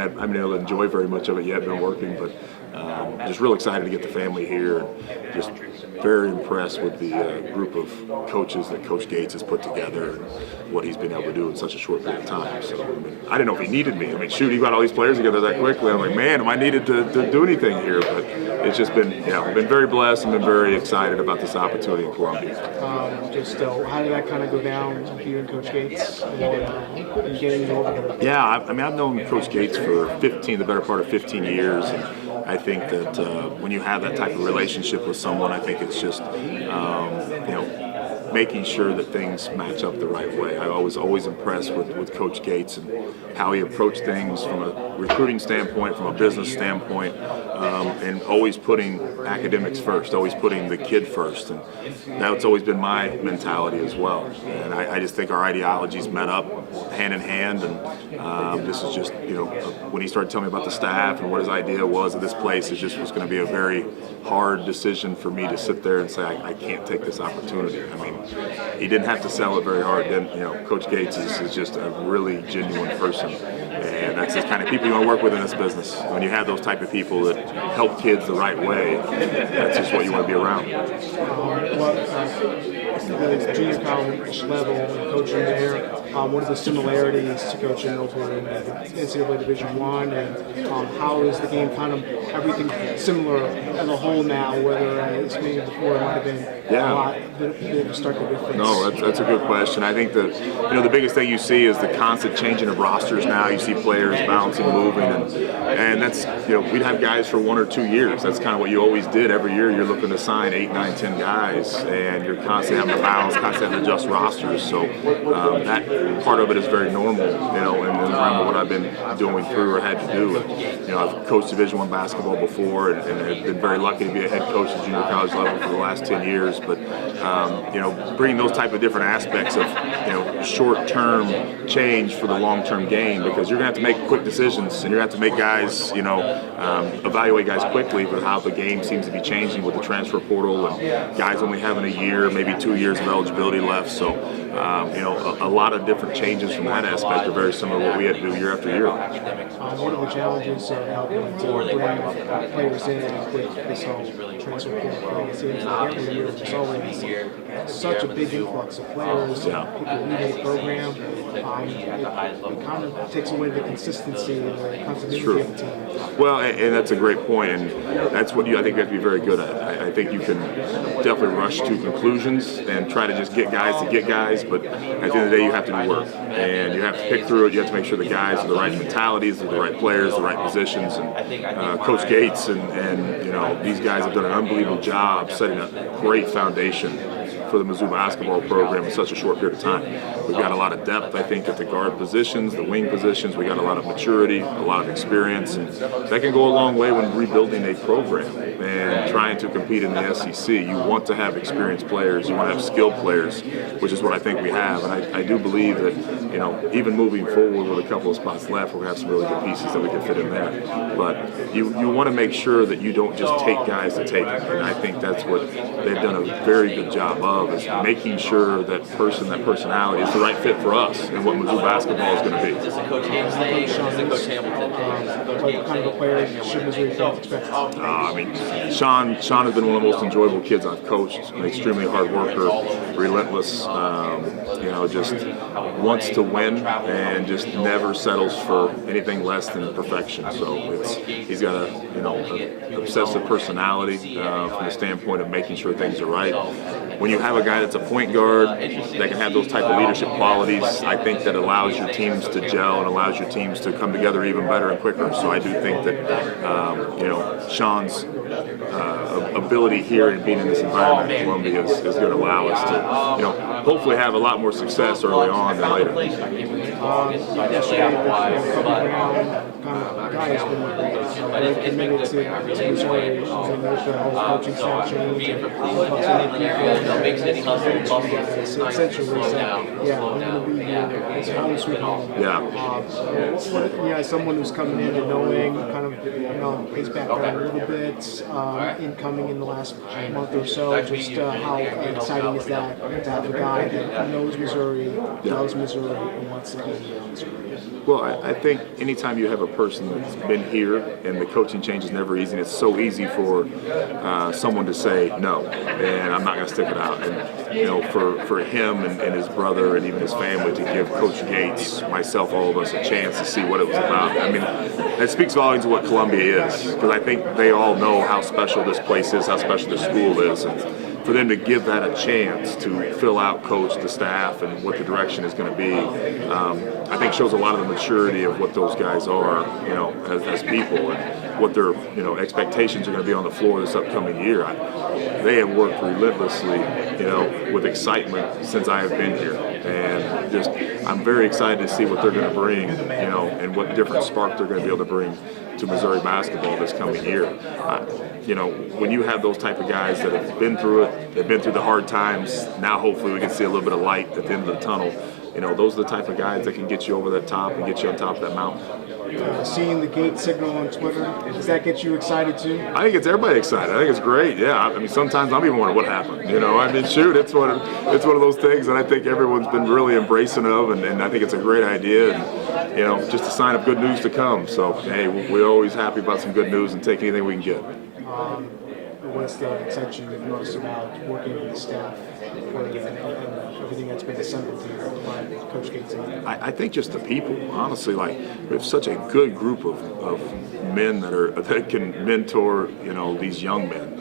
haven't been able to enjoy very much of it yet. Been working, but just real excited to get the family here. And just very impressed with the group of coaches that Coach Gates has put together and what he's been able to do in such a short period of time. So I didn't know if he needed me. Shoot, he got all these players together that quickly. I'm like, man, am I needed to do anything here? But it's just been, been very blessed and been very excited about this opportunity in Columbia. How did that kind of go down with you and Coach Gates and getting you over here? Yeah, I've known Coach Gates for the better part of 15 years, and I think that when you have that type of relationship with someone, I think it's just, making sure that things match up the right way. I was always impressed with Coach Gates and how he approached things from a recruiting standpoint, from a business standpoint, and always putting academics first, always putting the kid first. And that's always been my mentality as well. And I just think our ideologies met up hand in hand. And this is just, when he started telling me about the staff and what his idea was of this place, it just was going to be a very hard decision for me to sit there and say, I can't take this opportunity. He didn't have to sell it very hard. Then, Coach Gates is just a really genuine person, and that's the kind of people you want to work with in this business. When you have those type of people that help kids the right way, that's just what you want to be around. The junior college level and coaching there, what are the similarities to coaching over in NCAA Division I, and how is the game kind of everything similar as a whole now, whereas maybe before it might have been a lot bit of a stark difference? No, that's a good question. I think that the biggest thing you see is the constant changing of rosters now. You see players bouncing, moving, and that's we'd have guys for 1 or 2 years. That's kind of what you always did. Every year you're looking to sign 8, 9, 10 guys, and you're constantly having to bounce, constantly having to adjust rosters. So that part of it is very normal, and in line with what I've been going through or had to do. I've coached Division I basketball before, and I've been very lucky to be a head coach at junior college level for the last 10 years. But bringing those type of different aspects of short-term change for the long-term game, because you're going to have to make quick decisions, and you're going to have to make guys, evaluate guys quickly with how the game seems to be changing with the transfer portal and guys only having a year, maybe 2 years of eligibility left. So, a lot of different changes from that aspect are very similar to what we had to do year after year. What are the challenges of helping to bring players in with this whole transfer portal? It seems like every year there's always such a big influx of players, people leaving the program. It kind of takes away the consistency and the continuity of the team. Well, and that's a great point, and that's what I think you have to be very good at. I think you can definitely rush to conclusions and try to just get guys, but at the end of the day, you have to do work, and you have to pick through it. You have to make sure the guys are the right mentalities, are the right players, the right positions. And Coach Gates and these guys have done an unbelievable job setting a great foundation for the Mizzou basketball program in such a short period of time. We've got a lot of depth, I think, at the guard positions, the wing positions. We got a lot of maturity, a lot of experience, and that can go a long way when rebuilding a program and trying to compete in the SEC. You want to have experienced players, you want to have skilled players, which is what I think we have. And I do believe that, even moving forward with a couple of spots left, we're going to have some really good pieces that we can fit in there. But you want to make sure that you don't just take guys to take them. And I think that's what they've done a very good job of, is making sure that personality is the right fit for us and what Mizzou basketball is going to be. What kind of a player should Missouri fans expect? Sean has been one of the most enjoyable kids I've coached. An extremely hard worker, relentless, just wants to win and just never settles for anything less than perfection. So he's got an obsessive personality from the standpoint of making sure things are right. When you have a guy that's a point guard that can have those type of leadership qualities, I think that allows your teams to gel and allows your teams to come together even better and quicker. So I do think that Sean's ability here and being in this environment in Columbia is going to allow us to, hopefully have a lot more success early on than later. Yesterday, kind of guy has been great. Very committed to Missouri. He's in the whole coaching staff change and essentially. So, yeah, I'm going to be here. It's home sweet home. Yeah. Someone who's coming in and knowing kind of his background a little bit, incoming in the last month or so. Just how exciting is that to have a guy that knows Missouri, loves Missouri, and wants to be here in Missouri. Well, I think anytime you have a person that's been here and the coaching change is never easy, and it's so easy for someone to say no, and I'm not going to stick it out. And for him and his brother and even his family to give Coach Gates, myself, all of us a chance to see what it was about. I mean, that speaks volumes of what Columbia is, because I think they all know how special this place is, how special this school is. And for them to give that a chance to fill out coach, the staff, and what the direction is going to be, I think shows a lot of the maturity of what those guys are, as people, and what their, expectations are going to be on the floor this upcoming year. They have worked relentlessly, with excitement since I have been here, and just I'm very excited to see what they're going to bring, and what different spark they're going to be able to bring to Missouri basketball this coming year. When you have those type of guys that have been through it, they've been through the hard times, now hopefully we can see a little bit of light at the end of the tunnel. Those are the type of guys that can get you over that top and get you on top of that mountain. Seeing the gate signal on Twitter, does that get you excited too? I think it's everybody excited. I think it's great. Yeah, I mean, sometimes I'm even wondering what happened. Shoot, it's one of those things that I think everyone's been really embracing of, and I think it's a great idea, and just a sign of good news to come. So hey, we're always happy about some good news and take anything we can get. What's the excitement you've noticed about working with the staff and everything that's been assembled here by Coach Gates? I think just the people, honestly, we have such a good group of men that can mentor, these young men.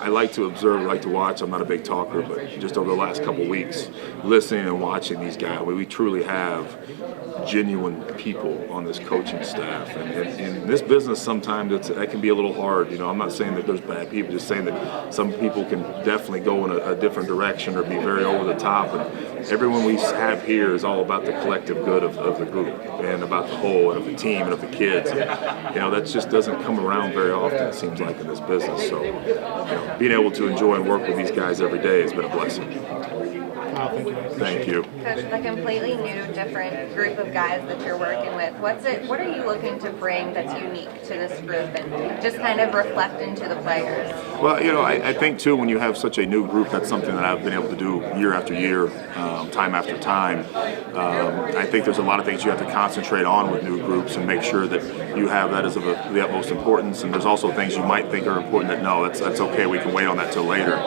I like to observe, I like to watch. I'm not a big talker, but just over the last couple weeks, listening and watching these guys, we truly have genuine people on this coaching staff. And in this business, sometimes that can be a little hard. I'm not saying that there's bad people, just saying that some people can definitely go in a different direction or be very over the top. And everyone we have here is all about the collective good of the group and about the whole and of the team and of the kids. That just doesn't come around very often, it seems like, in this business. So, being able to enjoy and work with these guys every day has been a blessing. Thank you. Coach, the completely new, different group of guys that you're working with, what are you looking to bring that's unique to this group and just kind of reflect into the players? Well, I think too, when you have such a new group, that's something that I've been able to do year after year, time after time. I think there's a lot of things you have to concentrate on with new groups and make sure that you have that as of the utmost importance. And there's also things you might think are important that no, that's okay, we can wait on that till later.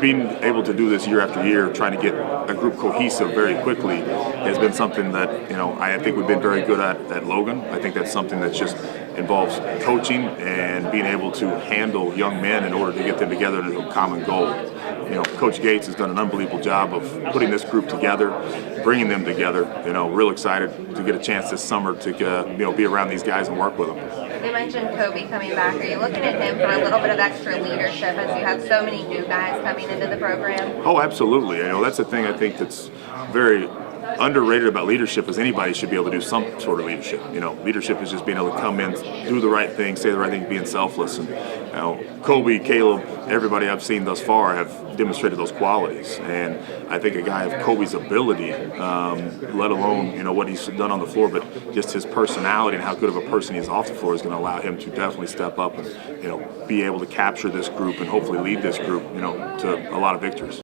Being able to do this year after year, trying to get a group cohesive very quickly has been something that, I think we've been very good at Logan. I think that's something that just involves coaching and being able to handle young men in order to get them together to a common goal. Coach Gates has done an unbelievable job of putting this group together, bringing them together. Real excited to get a chance this summer to be around these guys and work with them. You mentioned Kobe coming back. Are you looking at him for a little bit of extra leadership as you have so many new guys coming into the program? Oh, absolutely. That's the thing I think that's very underrated about leadership is anybody should be able to do some sort of leadership. Leadership is just being able to come in, do the right thing, say the right thing, being selfless. And Kobe, Caleb, everybody I've seen thus far have demonstrated those qualities. And I think a guy of Kobe's ability, let alone what he's done on the floor, but just his personality and how good of a person he is off the floor is going to allow him to definitely step up and be able to capture this group and hopefully lead this group to a lot of victories.